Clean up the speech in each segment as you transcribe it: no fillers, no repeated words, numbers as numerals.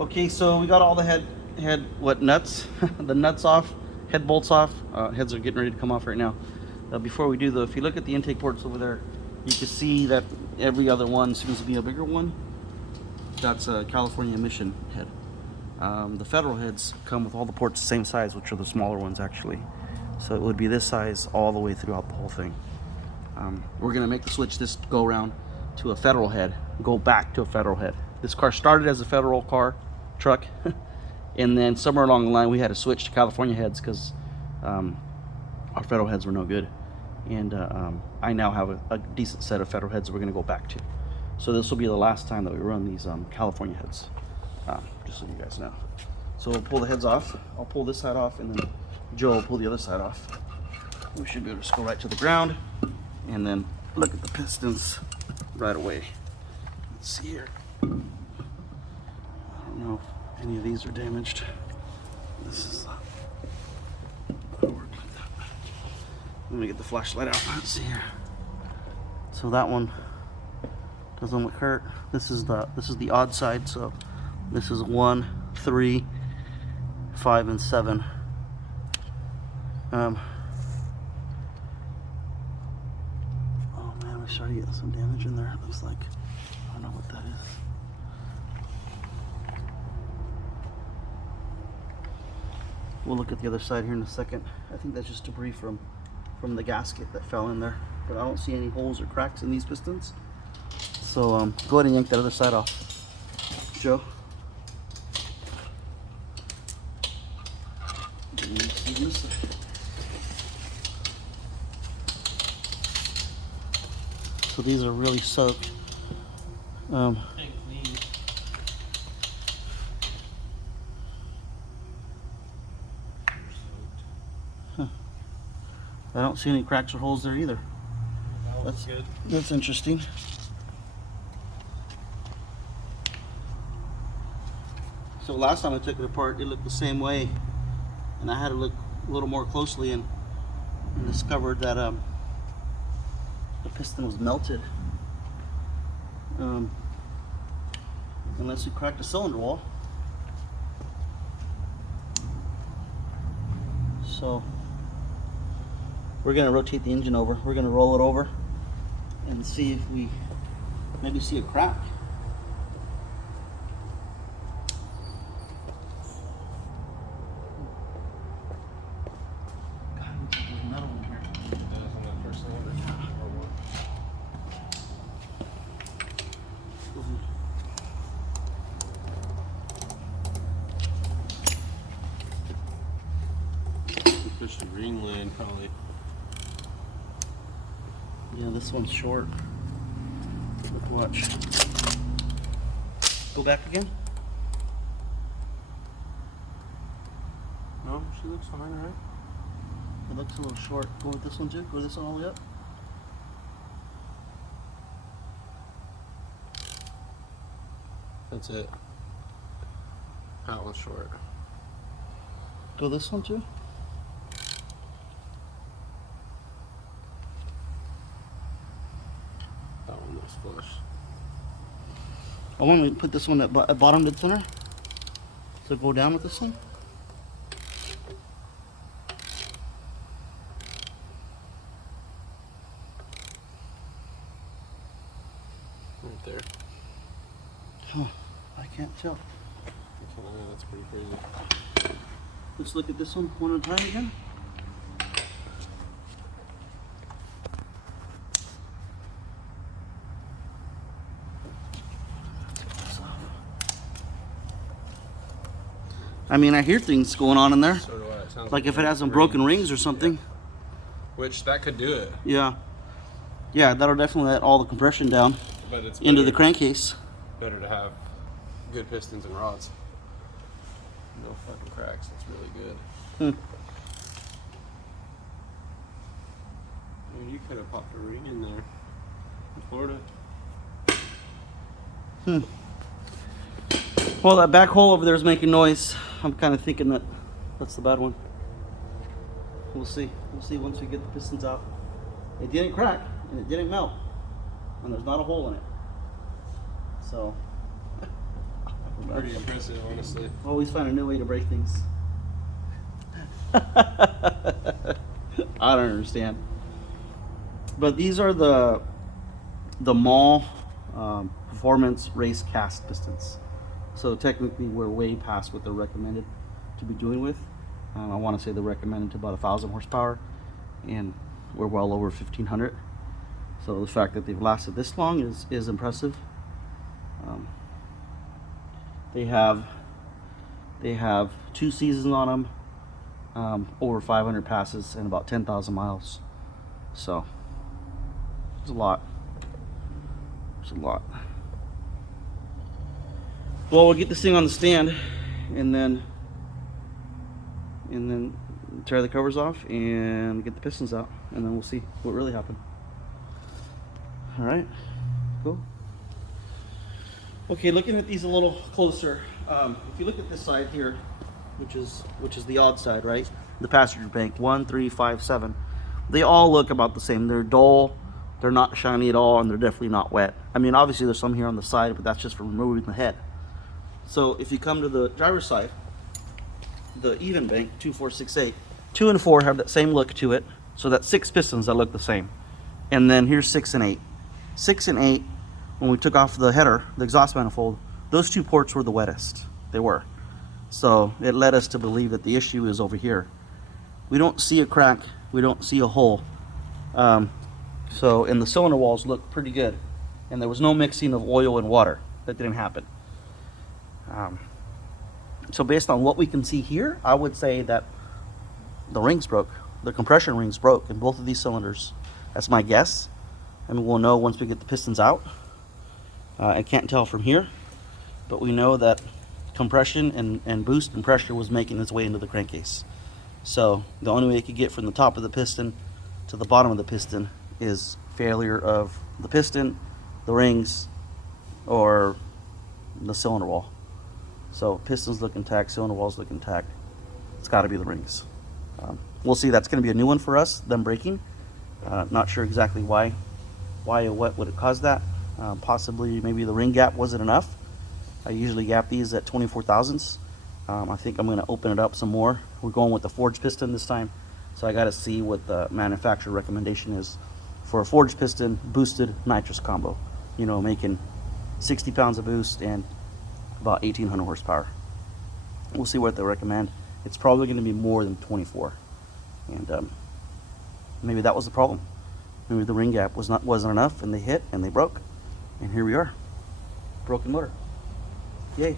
Okay, so we got all the nuts, the nuts off, head bolts off. Heads are getting ready to come off right now. Before we do though, if you look at the intake ports over there, you can see that every other one seems to be a bigger one. That's a California emission head. The federal heads come with all the ports the same size, which are the smaller ones actually. So it would be this size all the way throughout the whole thing. We're gonna make the switch this go around to a federal head, go back to a federal head. This car started as a federal truck, and then somewhere along the line we had to switch to California heads because our federal heads were no good. And I now have a decent set of federal heads that we're gonna go back to. So this will be the last time that we run these California heads, just so you guys know. So we'll pull the heads off. I'll pull this side off, and then Joe will pull the other side off. We should be able to just go right to the ground and then look at the pistons right away. Let's see here. I don't know if any of these are damaged. This is that'll work like that. Let me get the flashlight out. Let's see here. So that one doesn't look hurt. This is the odd side. So this is 1, 3, 5, and 7. Oh man, we're starting to get some damage in there. It looks like, I don't know what that is. We'll look at the other side here in a second. I think that's just debris from the gasket that fell in there, but I don't see any holes or cracks in these pistons. So go ahead and yank that other side off, Joe. So these are really soaked. Huh. I don't see any cracks or holes there either. That's good. That's interesting. So last time I took it apart, it looked the same way, and I had to look a little more closely and discovered that the piston was melted. Unless we cracked the cylinder wall. So we're gonna rotate the engine over. We're gonna roll it over and see if we maybe see a crack. Push the green lane probably. Yeah, this one's short. Look, watch. Go back again. No, she looks fine, right? It looks a little short. Go with this one too. Go this one all the way up. That's it. That one's short. Go this one too. That one looks flush. I want to put this one at bottom dead center. So go down with this one. Right there. Huh. I can't tell. That's pretty crazy. Let's look at this one at a time again. I mean, I hear things going on in there. So do I. It sounds Like if it has some broken rings or something. Yeah. Which that could do it. Yeah. Yeah, that'll definitely let all the compression down But it's into the better- crankcase. Better to have good pistons and rods. No fucking cracks. That's really good. I mean, you could have popped a ring in there in Florida. Well, that back hole over there is making noise. I'm kind of thinking that's the bad one. We'll see. We'll see once we get the pistons out. It didn't crack and it didn't melt, and there's not a hole in it. So pretty impressive, honestly. Always find a new way to break things. I don't understand. But these are the mall performance race cast pistons. So technically we're way past what they're recommended to be doing with. I want to say they're recommended to about 1,000 horsepower, and we're well over 1,500. So the fact that they've lasted this long is impressive. They have 2 seasons on them, over 500 passes and about 10,000 miles. So it's a lot. It's a lot. Well, we'll get this thing on the stand and then tear the covers off and get the pistons out, and then we'll see what really happened. All right, cool. Okay, looking at these a little closer, if you look at this side here, which is the odd side, right? The passenger bank, 1, 3, 5, 7. They all look about the same. They're dull, they're not shiny at all, and they're definitely not wet. I mean, obviously there's some here on the side, but that's just from removing the head. So if you come to the driver's side, the even bank, 2, 4, 6, 8, 2 and 4 have that same look to it. So that's 6 pistons that look the same. And then here's 6 and 8. 6 and 8, when we took off the header, the exhaust manifold, those 2 ports were the wettest. They were. So it led us to believe that the issue is over here. We don't see a crack, we don't see a hole. And the cylinder walls look pretty good. And there was no mixing of oil and water. That didn't happen. So based on what we can see here, I would say that the rings broke. The compression rings broke in both of these cylinders. That's my guess. I mean, we'll know once we get the pistons out. I can't tell from here, but we know that compression and boost and pressure was making its way into the crankcase. So the only way it could get from the top of the piston to the bottom of the piston is failure of the piston, the rings, or the cylinder wall. So pistons look intact, cylinder walls look intact. It's got to be the rings. We'll see. That's going to be a new one for us, them breaking. Not sure exactly why or what would have caused that. Possibly maybe the ring gap wasn't enough. I usually gap these at 24 thousandths. I think I'm going to open it up some more. We're going with the forged piston this time, so I got to see what the manufacturer recommendation is for a forged piston boosted nitrous combo. You know, making 60 pounds of boost and about 1,800 horsepower. We'll see what they recommend. It's probably going to be more than 24, and maybe that was the problem. Maybe the ring gap wasn't enough, and they hit and they broke, and here we are, broken motor. Yay!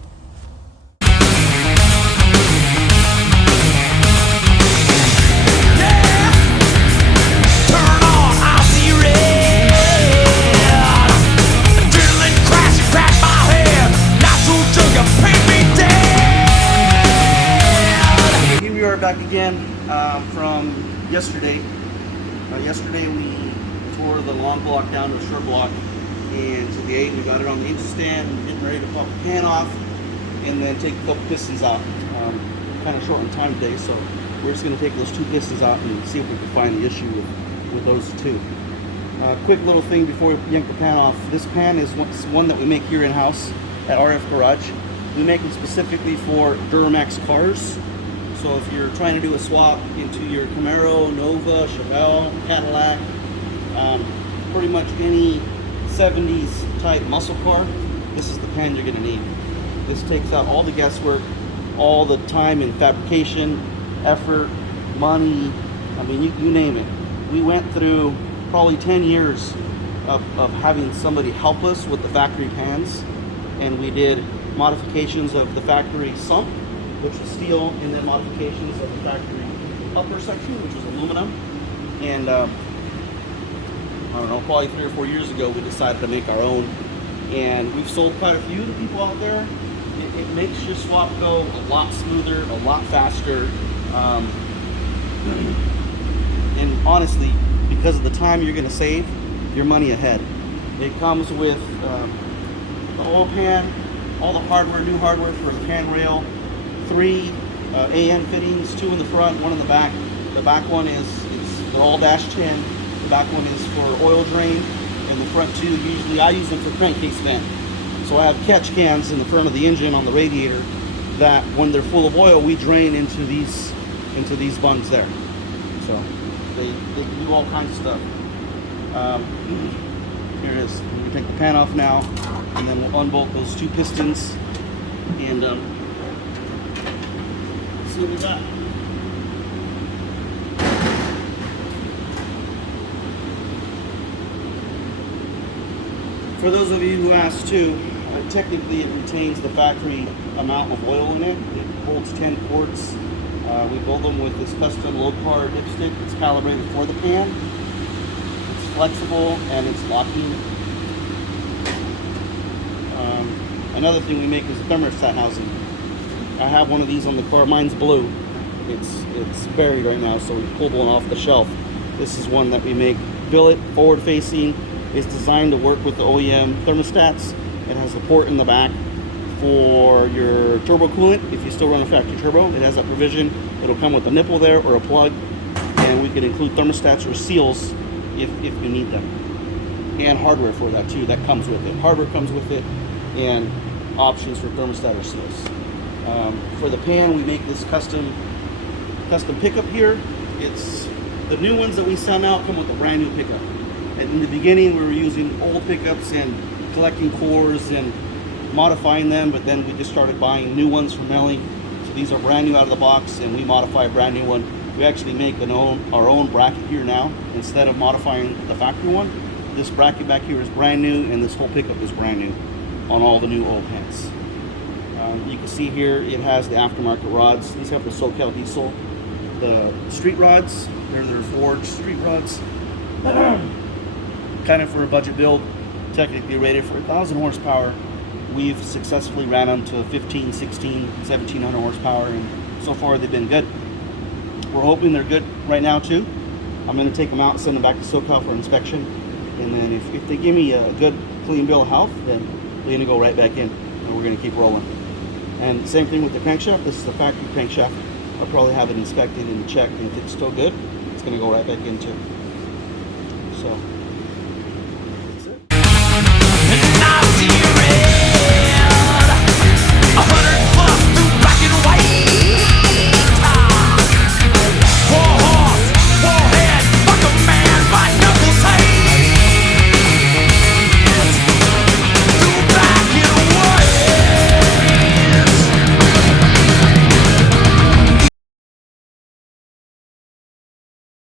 Back again from yesterday. Yesterday we tore the long block down to a short block, and today we got it on the engine stand and getting ready to pop the pan off and then take a couple pistons out. Kind of short on time today, so we're just going to take those 2 pistons out and see if we can find the issue with those 2. Quick little thing before we yank the pan off. This pan is one that we make here in-house at RF Garage. We make them specifically for Duramax cars. So if you're trying to do a swap into your Camaro, Nova, Chevelle, Cadillac, pretty much any 70s type muscle car, this is the pan you're going to need. This takes out all the guesswork, all the time in fabrication, effort, money, I mean, you name it. We went through probably 10 years of having somebody help us with the factory pans, and we did modifications of the factory sump, which was steel, and then modifications of the factory upper section, which was aluminum. And I don't know, probably 3 or 4 years ago, we decided to make our own. And we've sold quite a few to people out there. It makes your swap go a lot smoother, a lot faster. And honestly, because of the time you're gonna save, your money ahead. It comes with the oil pan, all the hardware, new hardware for the pan rail, 3 AN fittings, 2 in the front, 1 in the back. The back one they're all -10. The back one is for oil drain, and the front 2 usually I use them for crankcase vent. So I have catch cans in the front of the engine on the radiator that when they're full of oil, we drain into these bungs there. So they can do all kinds of stuff. Here it is. We take the pan off now, and then we'll unbolt those 2 pistons, and let's see what we got. For those of you who asked too, technically it retains the factory amount of oil in it. It holds 10 quarts. We build them with this custom low-car dipstick. It's calibrated for the pan. It's flexible and it's locking. Another thing we make is a thermostat housing. I have one of these on the car. Mine's blue. It's buried right now, so we pulled one off the shelf. This is one that we make. Billet, forward-facing. It's designed to work with the OEM thermostats. It has a port in the back for your turbo coolant. If you still run a factory turbo, it has that provision. It'll come with a nipple there or a plug, and we can include thermostats or seals if you need them. And hardware for that too, that comes with it. Hardware comes with it, and options for thermostat or seals. For the pan, we make this custom pickup here. It's the new ones that we send out come with a brand new pickup. And in the beginning, we were using old pickups and collecting cores and modifying them, but then we just started buying new ones from Melly. So these are brand new out of the box, and we modify a brand new one. We actually make our own bracket here now instead of modifying the factory one. This bracket back here is brand new, and this whole pickup is brand new on all the new oil pans. You can see here it has the aftermarket rods. These have the SoCal diesel. The street rods, they're forged street rods. Kind of for a budget build, technically rated for 1,000 horsepower. We've successfully ran them to 15, 16, 1,700 horsepower, and so far they've been good. We're hoping they're good right now too. I'm going to take them out and send them back to SoCal for inspection, and then if they give me a good clean bill of health, then they're going to go right back in, and we're going to keep rolling. And same thing with the crankshaft. This is the factory crankshaft. I'll probably have it inspected and checked, and if it's still good, it's going to go right back in too. So